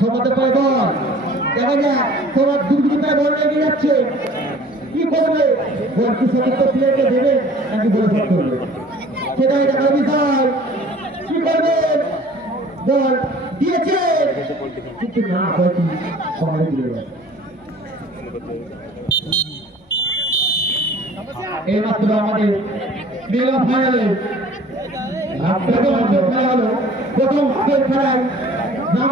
সমাতে পায় বল দেখা যায় তোমার দুর্বৃত্তায় বল নিয়ে যাচ্ছে কি করবে বল কি সমস্ত প্লেয়ারকে দেবে নাকি বল করবে সেটাই দেখার বিষয় কি করবে বল দিয়েছে কিন্তু না বলটি সমানে দিয়ে যাবে এই মাত্র আমাদের মেগা ফাইনালে খেলা হলো প্রথম খেলায় নাম